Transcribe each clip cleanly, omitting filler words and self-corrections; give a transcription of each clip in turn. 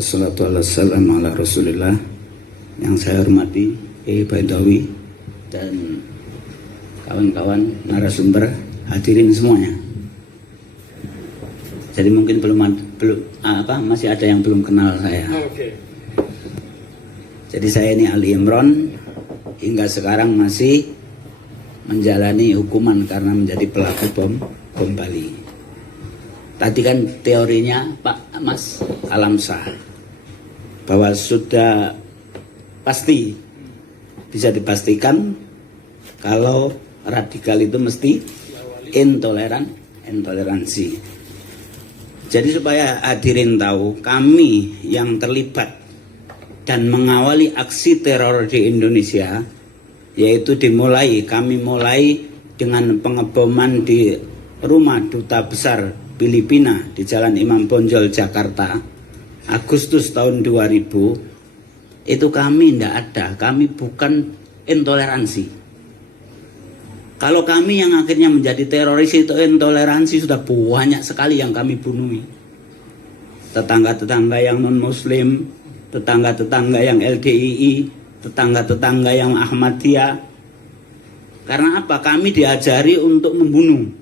Wassalamualaikum ala Rasulillah. Yang saya hormati Baidawi dan kawan-kawan narasumber, hadirin semuanya. Jadi mungkin masih ada yang belum kenal saya. Jadi saya ini Ali Imron, hingga sekarang masih menjalani hukuman karena menjadi pelaku bom Bali. Tadi kan teorinya Pak Mas Alamsyah bahwa sudah pasti bisa dipastikan kalau radikal itu mesti intoleransi. Jadi supaya hadirin tahu, kami yang terlibat dan mengawali aksi teror di Indonesia, yaitu kami mulai dengan pengeboman di rumah duta besar Filipina di Jalan Imam Bonjol, Jakarta, Agustus tahun 2000. Itu kami tidak ada, kami bukan intoleransi. Kalau kami yang akhirnya menjadi teroris itu intoleransi, sudah banyak sekali yang kami bunuh. Tetangga-tetangga yang non-muslim, tetangga-tetangga yang LDII, tetangga-tetangga yang Ahmadiyah. Karena apa? Kami diajari untuk membunuh.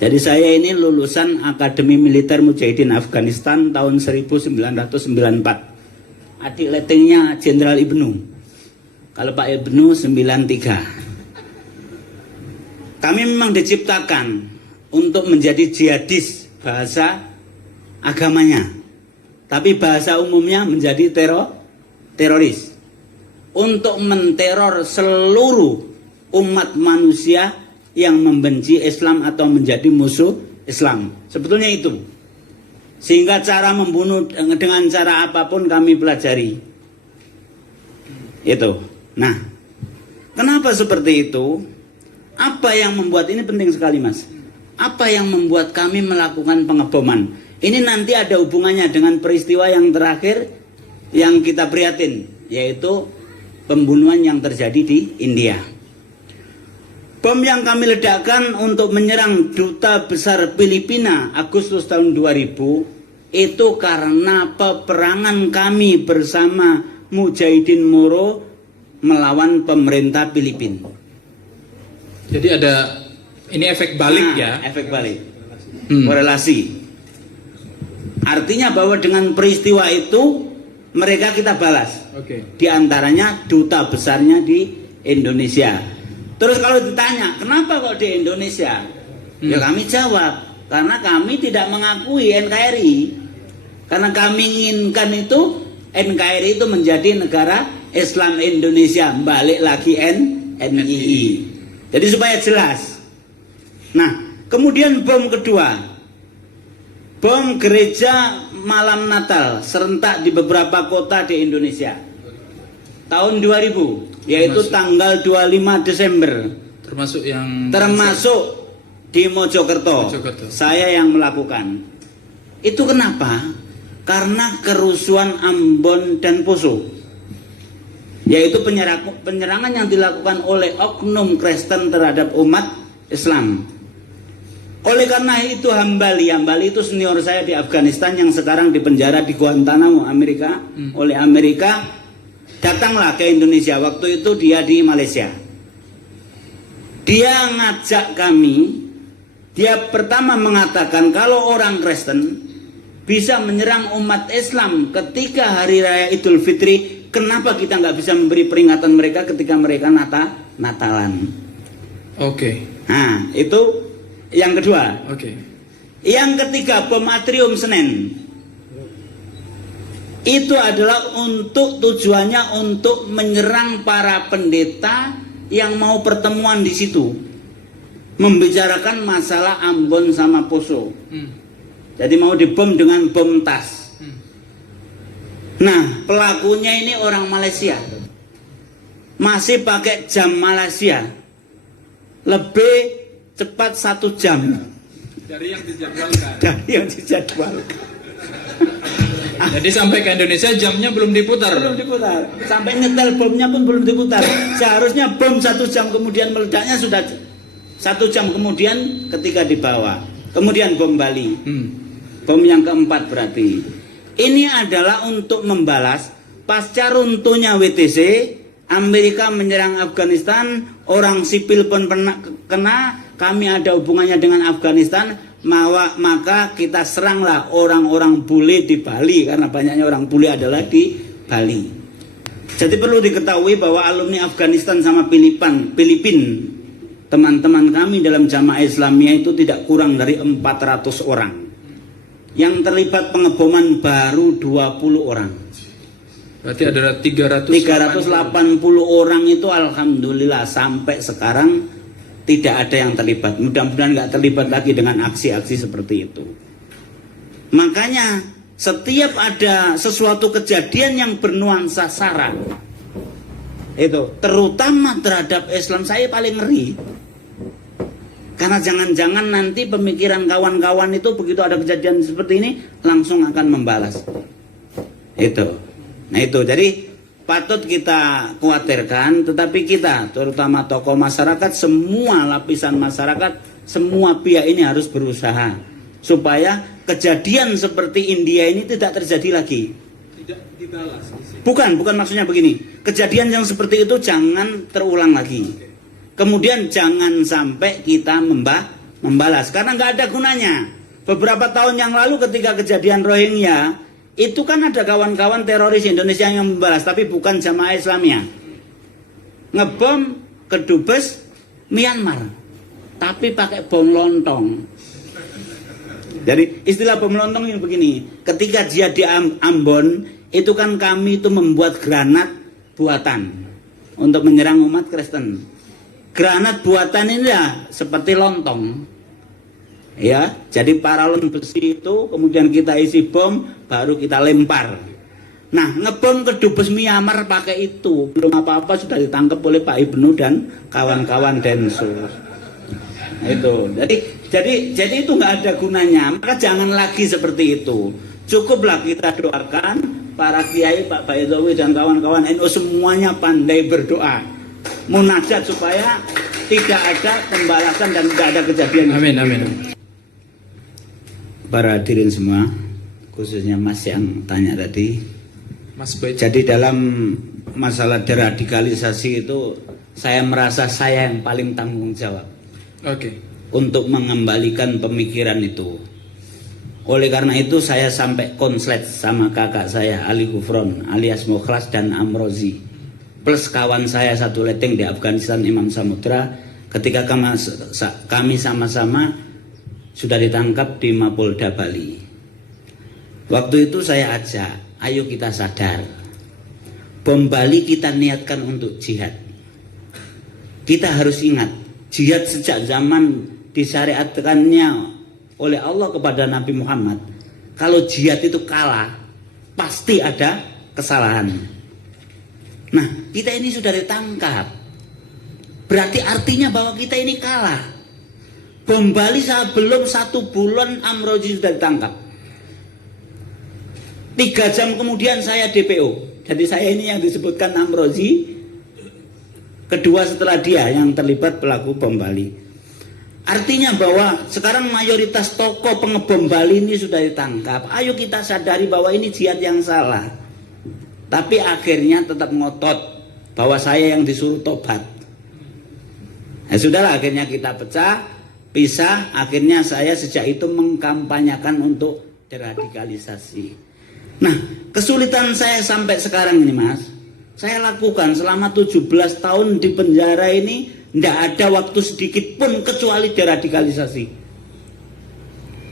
Jadi saya ini lulusan Akademi Militer Mujahidin Afghanistan tahun 1994. Adik letengnya Jenderal Ibnu. Kalau Pak Ibnu 93. Kami memang diciptakan untuk menjadi jihadis bahasa agamanya. Tapi bahasa umumnya menjadi teroris. Untuk menteror seluruh umat manusia yang membenci Islam atau menjadi musuh Islam. Sebetulnya itu. Sehingga cara membunuh dengan cara apapun kami pelajari. Itu. Nah, kenapa seperti itu? Apa yang membuat ini penting sekali, Mas? Apa yang membuat kami melakukan pengeboman? Ini nanti ada hubungannya dengan peristiwa yang terakhir yang kita prihatin, yaitu pembunuhan yang terjadi di India. Bom yang kami ledakkan untuk menyerang duta besar Filipina Agustus tahun 2000 itu karena peperangan kami bersama Mujahidin Moro melawan pemerintah Filipina. Jadi ada ini efek balik ya? Efek balik, korelasi. Artinya bahwa dengan peristiwa itu mereka kita balas. Di antaranya duta besarnya di Indonesia. Terus kalau ditanya, kenapa kok di Indonesia? Ya kami jawab, karena kami tidak mengakui NKRI. Karena kami inginkan itu, NKRI itu menjadi negara Islam Indonesia. Balik lagi NII. Jadi supaya jelas. Nah, kemudian bom kedua. Bom gereja malam Natal serentak di beberapa kota di Indonesia. Tahun 2000. Yaitu tanggal 25 Desember. Termasuk di Mojokerto. Saya yang melakukan. Itu kenapa? Karena kerusuhan Ambon dan Poso. Yaitu penyerangan yang dilakukan oleh oknum Kristen terhadap umat Islam. Oleh karena itu Hambali itu senior saya di Afghanistan yang sekarang dipenjara di Guantanamo, Amerika, oleh Amerika. Datanglah ke Indonesia, waktu itu dia di Malaysia. Dia ngajak kami, dia pertama mengatakan kalau orang Kristen bisa menyerang umat Islam ketika Hari Raya Idul Fitri, kenapa kita nggak bisa memberi peringatan mereka ketika mereka Natalan? Nah, itu yang kedua. Yang ketiga, bom atrium Senen. Itu adalah tujuannya untuk menyerang para pendeta yang mau pertemuan di situ, membicarakan masalah Ambon sama Poso. Jadi mau dibom dengan bom tas. Nah, pelakunya ini orang Malaysia, masih pakai jam Malaysia, lebih cepat 1 jam dari yang dijadwalkan. Jadi sampai ke Indonesia jamnya belum diputar. Sampai nyetel bomnya pun belum diputar. Seharusnya bom 1 jam kemudian meledaknya sudah 1 jam kemudian ketika dibawa. Kemudian bom Bali. Bom yang keempat berarti. Ini adalah untuk membalas pasca runtuhnya WTC, Amerika menyerang Afghanistan, orang sipil pun kena, kami ada hubungannya dengan Afghanistan, maka kita seranglah orang-orang bule di Bali, karena banyaknya orang bule adalah di Bali. Jadi perlu diketahui bahwa alumni Afghanistan sama Filipina, teman-teman kami dalam Jamaah Islamiyah itu tidak kurang dari 400 orang. Yang terlibat pengeboman baru 20 orang. Berarti ada 380 orang itu alhamdulillah sampai sekarang tidak ada yang terlibat. Mudah-mudahan nggak terlibat lagi dengan aksi-aksi seperti itu. Makanya setiap ada sesuatu kejadian yang bernuansa sara, itu terutama terhadap Islam, saya paling ngeri. Karena jangan-jangan nanti pemikiran kawan-kawan itu begitu ada kejadian seperti ini langsung akan membalas. Itu. Nah itu, jadi patut kita khawatirkan, tetapi kita terutama tokoh masyarakat, semua lapisan masyarakat, semua pihak ini harus berusaha supaya kejadian seperti India ini tidak terjadi lagi. Tidak dibalas. Bukan maksudnya begini. Kejadian yang seperti itu jangan terulang lagi. Kemudian jangan sampai kita membalas, karena nggak ada gunanya. Beberapa tahun yang lalu ketika kejadian Rohingya, itu kan ada kawan-kawan teroris Indonesia yang membalas, tapi bukan Jamaah Islamiyah. Ngebom ke Dubes Myanmar, tapi pakai bom lontong. Jadi istilah bom lontong ini begini, ketika dia di Ambon, itu kan kami itu membuat granat buatan untuk menyerang umat Kristen. Granat buatan ini ya seperti lontong, ya. Jadi paralon besi itu kemudian kita isi bom, baru kita lempar. Nah, ngebom ke Dubes Myanmar pakai itu, belum apa-apa sudah ditangkap oleh Pak Ibnu dan kawan-kawan Densus. Itu. Jadi itu nggak ada gunanya. Maka jangan lagi seperti itu. Cukuplah kita doakan para kiai, Pak Baidowi dan kawan-kawan NU semuanya pandai berdoa. Munajat supaya tidak ada pembalasan dan tidak ada kejadian. Amin. Para hadirin semua, khususnya Mas yang tanya tadi, Mas Baik. jadi dalam masalah deradikalisasi itu saya merasa saya yang paling tanggung jawab. Oke. Untuk mengembalikan pemikiran itu. Oleh karena itu saya sampai konslet sama kakak saya Ali Gufron alias Mukhlas dan Amrozi, plus kawan saya satu leteng di Afghanistan Imam Samudra, ketika kami sama-sama sudah ditangkap di Mapolda Bali. Waktu itu saya ajak, ayo kita sadar, bom Bali kita niatkan untuk jihad. Kita harus ingat, jihad sejak zaman disyariatkannya oleh Allah kepada Nabi Muhammad. Kalau jihad itu kalah, pasti ada kesalahan. Nah, kita ini sudah ditangkap. Berarti artinya bahwa kita ini kalah. Bom Bali sebelum 1 bulan Amrozi sudah ditangkap. 3 jam kemudian saya DPO. Jadi saya ini yang disebutkan Amrozi, kedua setelah dia yang terlibat pelaku bom Bali. Artinya bahwa sekarang mayoritas tokoh pengebom Bali ini sudah ditangkap. Ayo kita sadari bahwa ini jihad yang salah. Tapi akhirnya tetap ngotot bahwa saya yang disuruh tobat. Ya sudahlah, akhirnya kita pisah. Akhirnya saya sejak itu mengkampanyakan untuk deradikalisasi. Nah, kesulitan saya sampai sekarang ini, Mas, saya lakukan selama 17 tahun di penjara ini, tidak ada waktu sedikit pun kecuali deradikalisasi.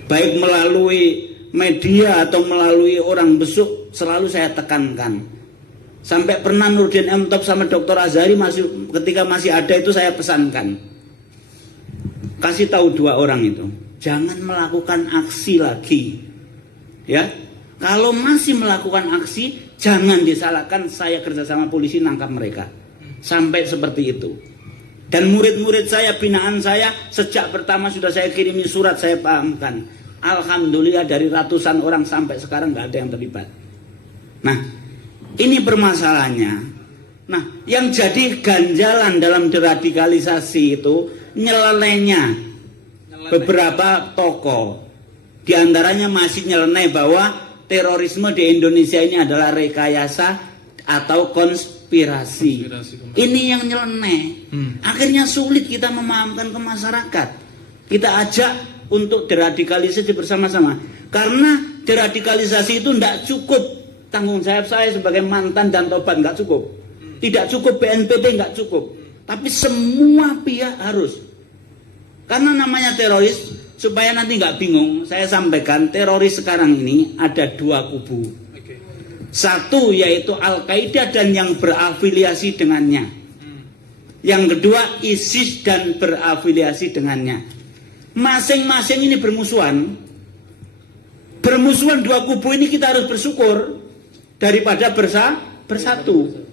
Baik melalui media atau melalui orang besuk, selalu saya tekankan. Sampai pernah Nurdin M. Top sama Dr. Azhari ketika masih ada itu saya pesankan, kasih tahu 2 orang itu, jangan melakukan aksi lagi, ya. Kalau masih melakukan aksi, jangan disalahkan saya kerjasama polisi nangkap mereka. Sampai seperti itu. Dan murid-murid saya, binaan saya, sejak pertama sudah saya kirimi surat, saya pahamkan. Alhamdulillah dari ratusan orang sampai sekarang nggak ada yang terlibat. Nah, ini permasalahannya. Nah, yang jadi ganjalan dalam deradikalisasi itu nyelenehnya beberapa tokoh. Di antaranya masih nyeleneh bahwa terorisme di Indonesia ini adalah rekayasa atau konspirasi. Ini yang nyeleneh. Akhirnya sulit kita memahamkan ke masyarakat. Kita ajak untuk deradikalisasi bersama-sama. Karena deradikalisasi itu tidak cukup tanggung jawab saya sebagai mantan dan tobat, nggak cukup. Tidak cukup BNPB, nggak cukup. Tapi semua pihak harus. Karena namanya teroris, supaya nanti nggak bingung, saya sampaikan teroris sekarang ini ada dua kubu. Satu yaitu Al-Qaeda dan yang berafiliasi dengannya. Yang kedua ISIS dan berafiliasi dengannya. Masing-masing ini bermusuhan. Bermusuhan dua kubu ini kita harus bersyukur daripada bersatu.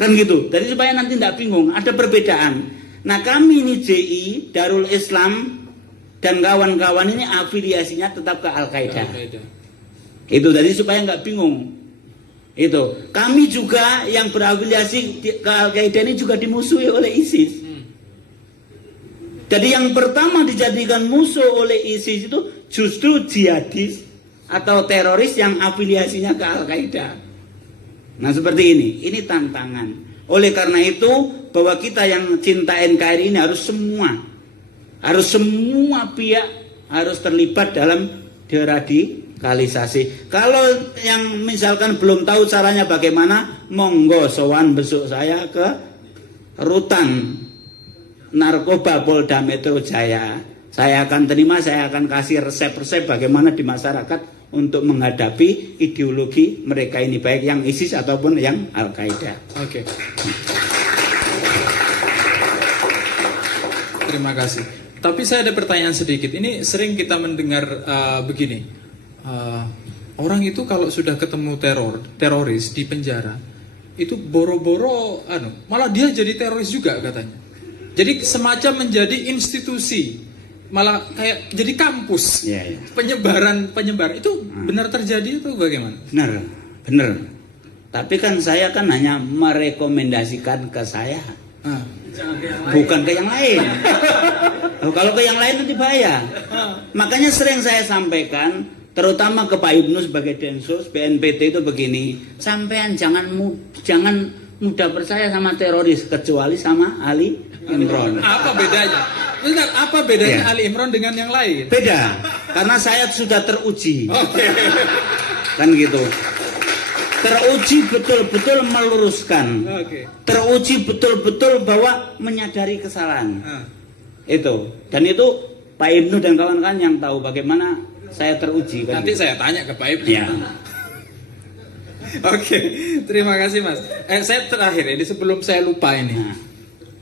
Kan gitu. Jadi supaya nanti tidak bingung, ada perbedaan. Nah kami ini JI, Darul Islam dan kawan-kawan ini afiliasinya tetap ke Al-Qaeda. Itu jadi supaya nggak bingung. Itu kami juga yang berafiliasi ke Al-Qaeda ini juga dimusuhi oleh ISIS. Jadi yang pertama dijadikan musuh oleh ISIS itu justru jihadis atau teroris yang afiliasinya ke Al-Qaeda. Nah seperti ini tantangan. Oleh karena itu bahwa kita yang cinta NKRI ini harus semua pihak harus terlibat dalam deradikalisasi. Kalau yang misalkan belum tahu caranya bagaimana, monggo sowan besok saya ke rutan narkoba Polda Metro Jaya. Saya akan terima, saya akan kasih resep-resep bagaimana di masyarakat untuk menghadapi ideologi mereka ini, baik yang ISIS ataupun yang Al-Qaeda. Oke. Terima kasih. Tapi saya ada pertanyaan sedikit. Ini sering kita mendengar begini. Orang itu kalau sudah ketemu teroris di penjara, itu boro-boro malah dia jadi teroris juga katanya. Jadi semacam menjadi institusi, malah kayak jadi kampus. Penyebaran itu benar terjadi atau bagaimana? Benar. Tapi kan saya kan hanya merekomendasikan ke saya, bukan ke yang lain. Kalau ke yang lain nanti bahaya. Makanya sering saya sampaikan, terutama ke Pak Ibnu sebagai Densus BNPT itu begini, sampean jangan mudah percaya sama teroris kecuali sama Ali Imron. Apa bedanya? Bentar, apa bedanya Ali Imron dengan yang lain? Beda, karena saya sudah teruji. Kan gitu. Teruji betul-betul meluruskan. Teruji betul-betul bahwa menyadari kesalahan. Itu. Dan itu Pak Ibnu dan kawan-kawan yang tahu bagaimana saya teruji. Kan nanti gitu. saya tanya ke Pak Ibnu. Ya. Oke, terima kasih Mas. Saya terakhir ini sebelum saya lupa ini.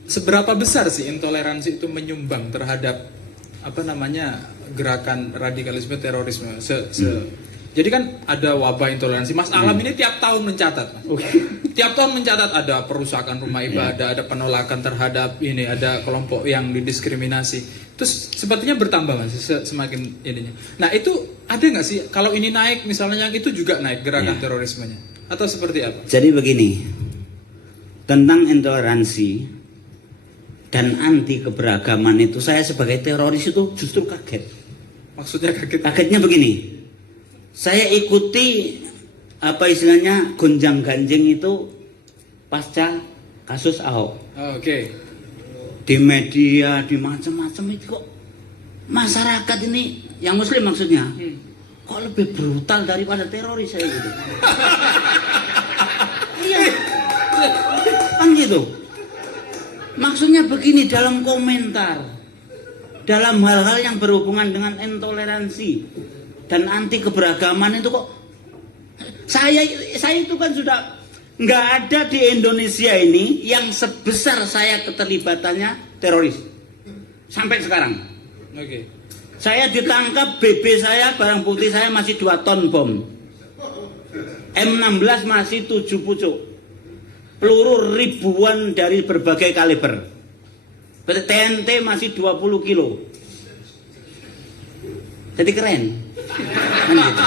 Seberapa besar sih intoleransi itu menyumbang terhadap gerakan radikalisme terorisme? Jadi kan ada wabah intoleransi. Mas Alam ini tiap tahun mencatat, Mas. Tiap tahun mencatat ada perusakan rumah ibadah, ada penolakan terhadap ini, ada kelompok yang didiskriminasi. Terus sepertinya bertambah Mas, semakin ininya. Nah itu ada nggak sih kalau ini naik misalnya yang itu juga naik gerakan terorismenya atau seperti apa? Jadi begini, tentang intoleransi dan anti keberagaman itu saya sebagai teroris itu justru kaget. Maksudnya kaget? Kagetnya begini, saya ikuti istilahnya gonjang ganjing itu pasca kasus Ahok. Di media, di macam-macam itu kok masyarakat ini yang Muslim maksudnya kok lebih brutal daripada teroris saya gitu. Iya, kan gitu. Maksudnya begini, dalam komentar, dalam hal-hal yang berhubungan dengan intoleransi dan anti keberagaman itu kok saya itu kan sudah nggak ada di Indonesia ini yang sebesar saya keterlibatannya teroris sampai sekarang. Saya ditangkap, BB saya, barang bukti saya masih 2 ton bom, M16 masih 7 pucuk, peluru ribuan dari berbagai kaliber, TNT masih 20 kilo. Jadi keren kan gitu.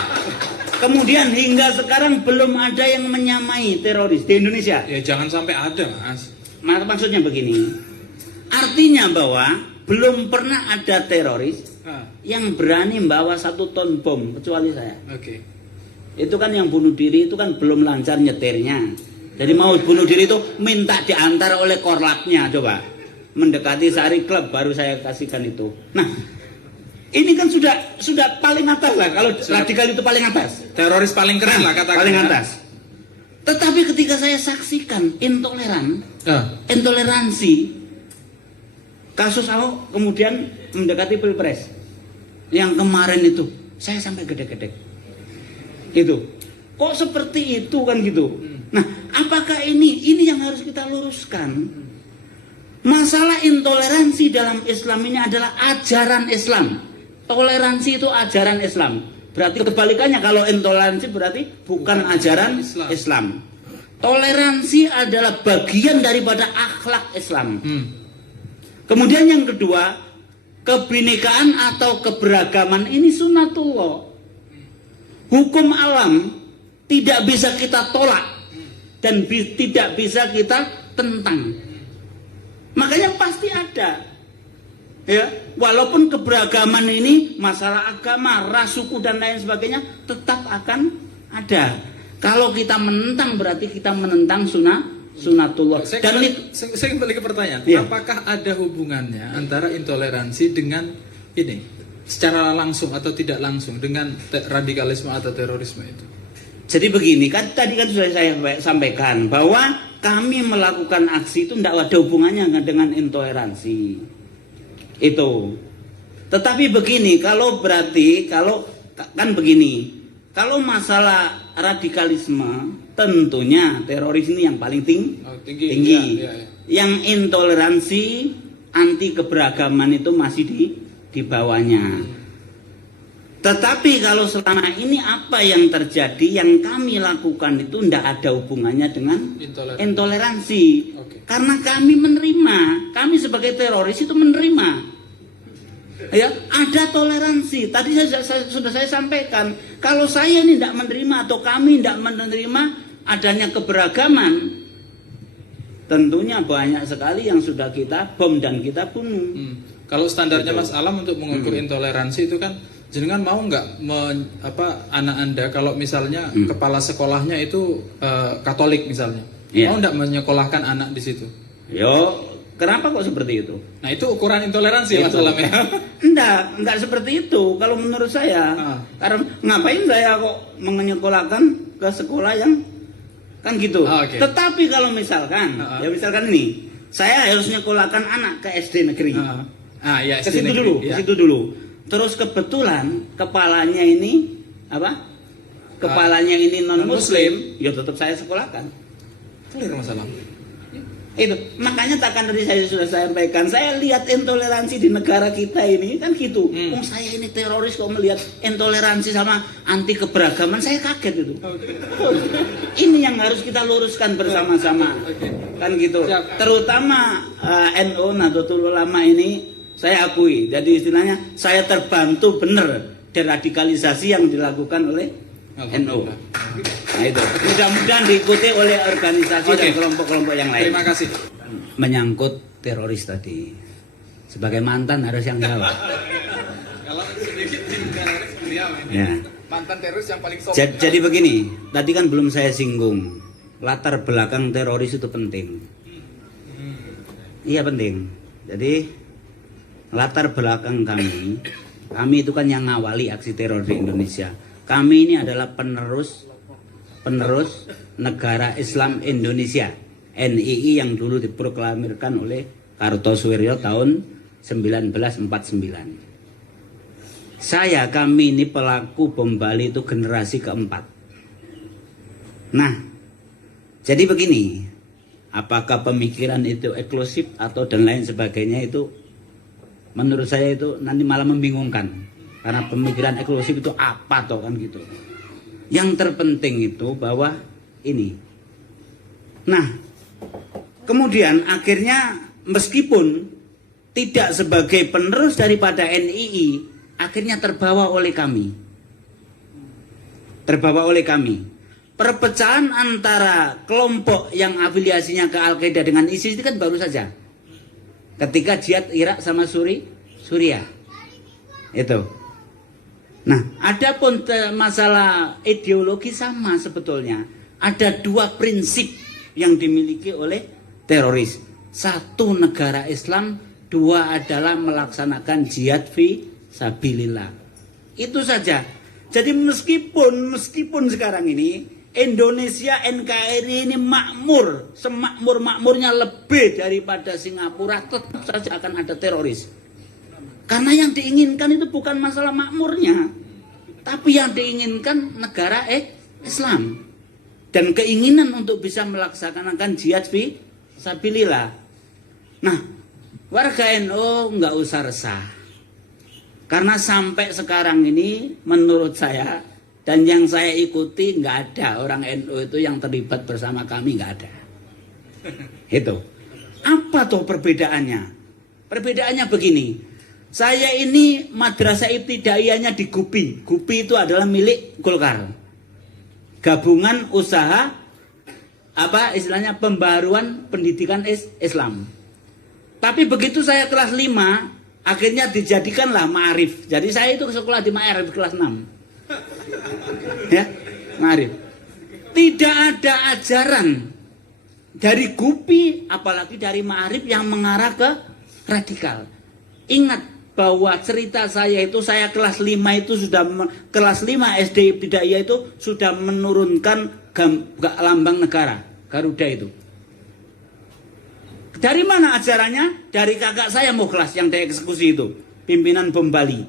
Kemudian hingga sekarang belum ada yang menyamai teroris di Indonesia. Ya jangan sampai ada Mas. Maksudnya begini, artinya bahwa belum pernah ada teroris yang berani membawa 1 ton bom kecuali saya. Itu kan yang bunuh diri itu kan belum lancar nyetirnya. Jadi mau bunuh diri itu minta diantar oleh korlapnya, coba. Mendekati Sari Club baru saya kasihkan itu. Nah, ini kan sudah paling atas lah. Kalau radikal itu paling atas. Teroris paling keren lah katakan. Paling atas. Tetapi ketika saya saksikan intoleransi, kasus Ahok kemudian mendekati Pilpres. Yang kemarin itu, saya sampai gede-gede. Itu. Kok seperti itu kan gitu. Nah, apakah ini yang harus kita luruskan? Masalah intoleransi dalam Islam ini adalah ajaran Islam. Toleransi itu ajaran Islam. Berarti kebalikannya, kalau intoleransi berarti bukan ajaran Islam. Toleransi adalah bagian daripada akhlak Islam. Kemudian yang kedua, kebinekaan atau keberagaman ini sunatullah. Hukum alam tidak bisa kita tolak dan tidak bisa kita tentang. Makanya pasti ada. Ya, walaupun keberagaman ini masalah agama, ras, suku dan lain sebagainya tetap akan ada. Kalau kita menentang berarti kita menentang sunatullah. Saya kembali ke pertanyaan. Ya. Apakah ada hubungannya antara intoleransi dengan ini? Secara langsung atau tidak langsung dengan radikalisme atau terorisme itu? Jadi begini, kan tadi kan sudah saya sampaikan bahwa kami melakukan aksi itu tidak ada hubungannya dengan intoleransi. Itu. Tetapi begini, kalau masalah radikalisme, tentunya teroris ini yang paling tinggi. Ya. Yang intoleransi, anti keberagaman itu masih di bawahnya. Tetapi kalau selama ini apa yang terjadi, yang kami lakukan itu tidak ada hubungannya dengan intoleransi. Karena kami menerima, kami sebagai teroris itu menerima. Ya, ada toleransi. Tadi sudah saya sampaikan, kalau saya ini tidak menerima atau kami tidak menerima adanya keberagaman, tentunya banyak sekali yang sudah kita bom dan kita bunuh. Kalau standarnya Mas Alam untuk mengukur intoleransi itu kan, jenengan mau nggak anak Anda kalau misalnya kepala sekolahnya itu Katolik misalnya, mau nggak menyekolahkan anak di situ? Yo, kenapa kok seperti itu? Nah, itu ukuran intoleransi Mas Alam ya? Enggak seperti itu kalau menurut saya. Karena ngapain saya kok menyekolahkan ke sekolah yang kan gitu. Tetapi kalau misalkan, ya misalkan ini, saya harus menyekolahkan anak ke SD negeri. Ya, ke situ dulu. Terus kebetulan kepalanya ini Kepalanya ini non muslim, ya tetap saya sekolahkan. Clear masalah. Itu makanya takkan tadi saya sudah sampaikan, saya lihat intoleransi di negara kita ini kan gitu. Saya ini teroris kok melihat intoleransi sama anti keberagaman, saya kaget itu. Ini yang harus kita luruskan bersama-sama. Kan gitu. Terutama NU Nahdlatul Ulama ini saya akui. Jadi istilahnya saya terbantu benar deradikalisasi yang dilakukan oleh NU. Nah itu mudah-mudahan diikuti oleh organisasi dan kelompok-kelompok yang lain. Terima kasih. Menyangkut teroris tadi, sebagai mantan harus yang jawab. Kalau sedikit teroris beliau ini. Ya. Mantan teroris yang paling sopan. Jadi begini, tadi kan belum saya singgung, latar belakang teroris itu penting. Iya penting. Jadi latar belakang kami itu kan yang ngawali aksi teror di Indonesia. Kami ini adalah penerus negara Islam Indonesia, NII, yang dulu diproklamirkan oleh Kartosuwiryo tahun 1949. Kami ini pelaku bom Bali itu generasi keempat. Nah, jadi begini, apakah pemikiran itu eksklusif atau dan lain sebagainya, itu menurut saya itu nanti malah membingungkan. Karena pemikiran eksklusif itu apa toh kan gitu. Yang terpenting itu bahwa ini. Nah, kemudian akhirnya meskipun tidak sebagai penerus daripada NII, akhirnya terbawa oleh kami. Perpecahan antara kelompok yang afiliasinya ke Al-Qaeda dengan ISIS itu kan baru saja. Ketika jihad Irak sama Suriah. Itu. Nah, adapun masalah ideologi sama sebetulnya. Ada dua prinsip yang dimiliki oleh teroris. Satu, negara Islam. Dua adalah melaksanakan jihad fi sabilillah. Itu saja. Jadi meskipun sekarang ini Indonesia NKRI ini makmur, semakmur-makmurnya lebih daripada Singapura, tetap saja akan ada teroris. Karena yang diinginkan itu bukan masalah makmurnya, tapi yang diinginkan negara Islam. Dan keinginan untuk bisa melaksanakan jihad fi sabilillah. Nah, warga NU nggak usah resah. Karena sampai sekarang ini menurut saya dan yang saya ikuti nggak ada orang NU itu yang terlibat bersama kami, nggak ada. Itu. Apa tuh perbedaannya? Perbedaannya begini. Saya ini madrasah ibtidaiyahnya di Gupi. Gupi itu adalah milik Golkar. Gabungan usaha apa istilahnya pembaruan pendidikan Islam. Tapi begitu saya kelas 5, akhirnya dijadikanlah Ma'arif. Jadi saya itu sekolah di Ma'arif kelas 6. Ya, Ma'arif. Tidak ada ajaran dari Gupi apalagi dari Ma'arif yang mengarah ke radikal. Ingat bahwa cerita saya itu saya kelas 5 itu sudah kelas 5 SD Ibtidaiyah itu sudah menurunkan lambang negara Garuda itu. Dari mana ajarannya? Dari kakak saya Mukhlas yang dieksekusi itu, pimpinan bom Bali.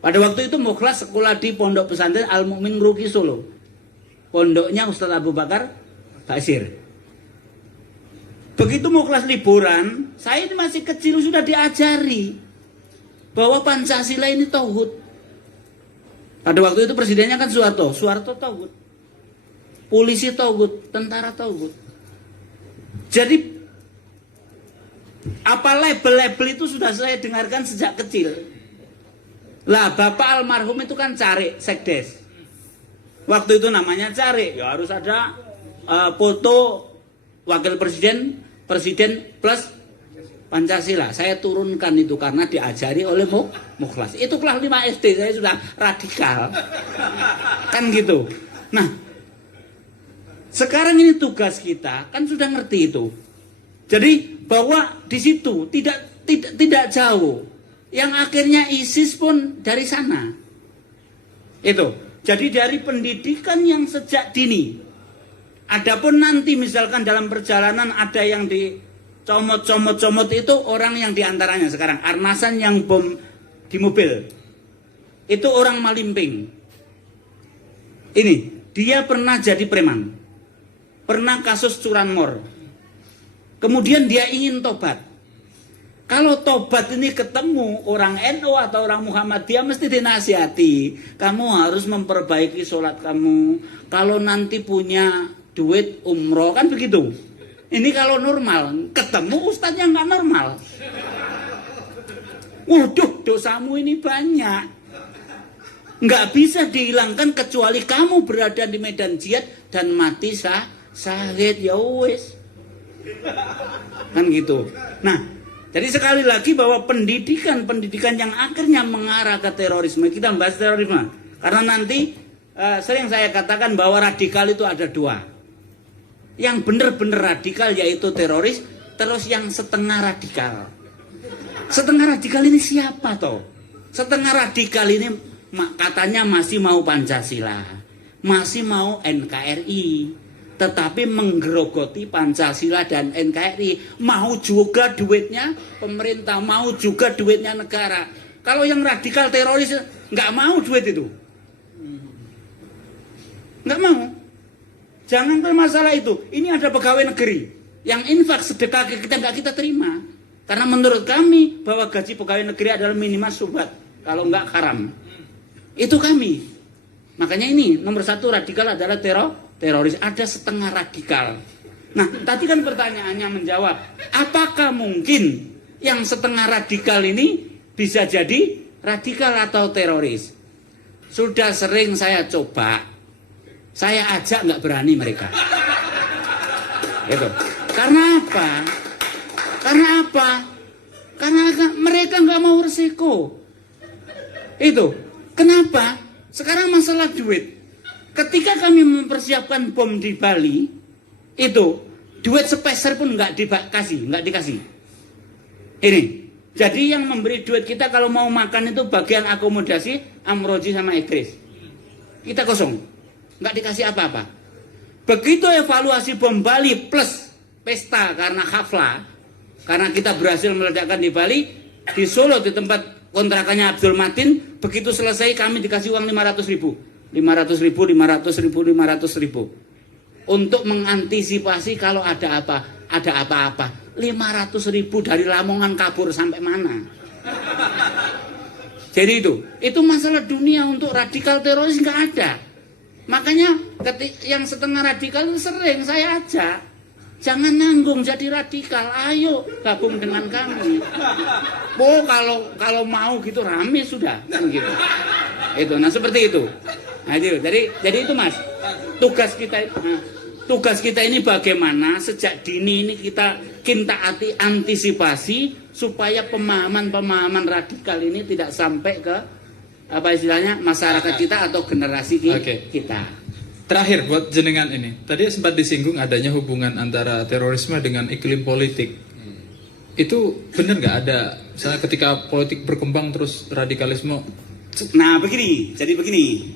Pada waktu itu Mukhlas sekolah di Pondok Pesantren Al Mukmin Ngeruki Solo. Pondoknya Ustadz Abu Bakar Basir. Begitu Mukhlas liburan, saya ini masih kecil sudah diajari bahwa Pancasila ini tauhid. Pada waktu itu presidennya kan Soeharto. Soeharto tauhid. Polisi tauhid, tentara tauhid. Jadi apa label-label itu sudah saya dengarkan sejak kecil. Lah Bapak almarhum itu kan cari sekdes. Waktu itu namanya cari, ya harus ada foto wakil presiden plus Pancasila. Saya turunkan itu karena diajari oleh Mukhlas. Itu kelas 5 SD saya sudah radikal. Kan gitu. Nah, sekarang ini tugas kita kan sudah ngerti itu. Jadi bahwa di situ tidak jauh. Yang akhirnya ISIS pun dari sana. Itu. Jadi dari pendidikan yang sejak dini. Adapun nanti misalkan dalam perjalanan ada yang comot itu orang yang diantaranya sekarang Arnasan yang bom di mobil itu orang Malimping. Ini dia pernah jadi preman, pernah kasus curanmor, kemudian dia ingin tobat. Kalau tobat ini ketemu orang NU atau orang Muhammadiyah mesti dinasihati, kamu harus memperbaiki sholat kamu. Kalau nanti punya duit umroh kan begitu. Ini kalau normal, ketemu ustadznya nggak normal. Waduh, dosamu ini banyak. Nggak bisa dihilangkan kecuali kamu berada di medan jihad dan mati syahid, ya wis. Kan gitu. Nah, jadi sekali lagi bahwa pendidikan yang akhirnya mengarah ke terorisme, kita membahas terorisme. Karena nanti sering saya katakan bahwa radikal itu ada dua. Yang benar-benar radikal yaitu teroris, terus yang setengah radikal. Setengah radikal ini siapa toh? Setengah radikal ini katanya masih mau Pancasila, masih mau NKRI, tetapi menggerogoti Pancasila dan NKRI, mau juga duitnya pemerintah, mau juga duitnya negara. Kalau yang radikal teroris nggak mau duit itu, nggak mau. Jangan masalah itu. Ini ada pegawai negeri yang infak sedekah kita nggak kita terima. Karena menurut kami bahwa gaji pegawai negeri adalah minimal syubhat, kalau nggak haram. Itu kami. Makanya ini nomor satu radikal adalah teroris. Ada setengah radikal. Nah, tadi kan pertanyaannya menjawab, apakah mungkin yang setengah radikal ini bisa jadi radikal atau teroris? Sudah sering saya coba. Saya ajak nggak berani mereka. Itu. Karena apa? Karena mereka nggak mau resiko. Itu. Kenapa? Sekarang masalah duit. Ketika kami mempersiapkan bom di Bali, itu duit sepeser pun nggak dikasih. Ini, jadi yang memberi duit kita kalau mau makan itu bagian akomodasi Amroji sama Idris. Kita kosong, nggak dikasih apa-apa. Begitu evaluasi bom Bali plus pesta karena hafla, karena kita berhasil meledakkan di Bali, di Solo di tempat kontrakannya Abdul Matin, begitu selesai kami dikasih uang 500.000 untuk mengantisipasi kalau ada apa-apa. 500.000 dari Lamongan kabur sampai mana? Jadi itu masalah dunia. Untuk radikal teroris nggak ada. Makanya yang setengah radikal itu sering saya ajak, jangan nanggung jadi radikal, ayo gabung dengan kami. Oh kalau mau gitu rame sudah kan gitu. Itu, nah seperti itu. Nah, jadi itu Mas, tugas kita ini bagaimana sejak dini ini kita antisipasi supaya pemahaman radikal ini tidak sampai ke apa istilahnya masyarakat kita atau generasi kita. Terakhir buat jenengan ini, tadi sempat disinggung adanya hubungan antara terorisme dengan iklim politik. Itu benar nggak ada? Misalnya ketika politik berkembang terus radikalisme. Nah jadi begini.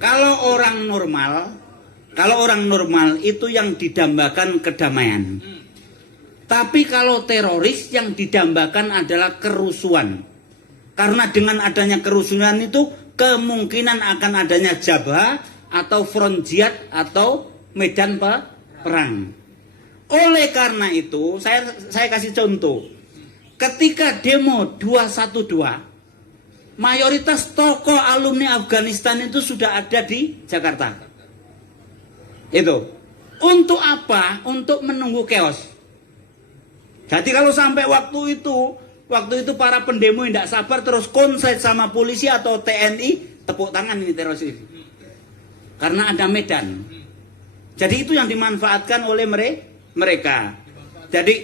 Kalau orang normal itu yang didambakan kedamaian. Tapi kalau teroris yang didambakan adalah kerusuhan. Karena dengan adanya kerusuhan itu kemungkinan akan adanya jabha atau front jihad atau medan perang. Oleh karena itu saya kasih contoh. Ketika demo 212, mayoritas tokoh alumni Afghanistan itu sudah ada di Jakarta. Itu. Untuk apa? Untuk menunggu chaos. Jadi kalau sampai waktu itu para pendemo tidak sabar terus konslet sama polisi atau TNI, tepuk tangan ini teroris. Karena ada medan. Jadi itu yang dimanfaatkan oleh mereka. Jadi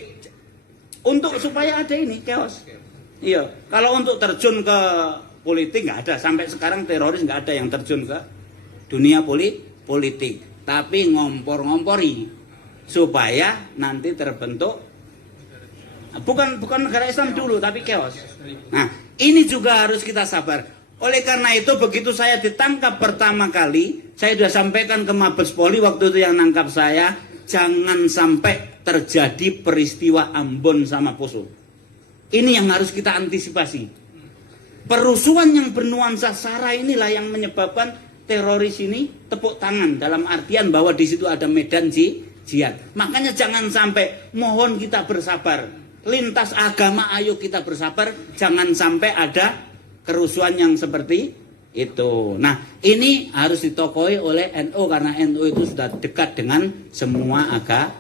untuk supaya ada ini chaos. Iya, kalau untuk terjun ke politik nggak ada, sampai sekarang teroris nggak ada yang terjun ke dunia politik, tapi ngompori supaya nanti terbentuk bukan negara Islam dulu tapi chaos. Nah, ini juga harus kita sabar. Oleh karena itu begitu saya ditangkap pertama kali, saya sudah sampaikan ke Mabes Polri waktu itu yang nangkap saya, jangan sampai terjadi peristiwa Ambon sama Poso. Ini yang harus kita antisipasi. Perusuhan yang bernuansa SARA inilah yang menyebabkan teroris ini tepuk tangan dalam artian bahwa di situ ada medan jihad. Makanya jangan sampai, mohon kita bersabar. Lintas agama ayo kita bersabar, jangan sampai ada kerusuhan yang seperti itu. Nah, ini harus ditokohi oleh NU karena NU itu sudah dekat dengan semua agama.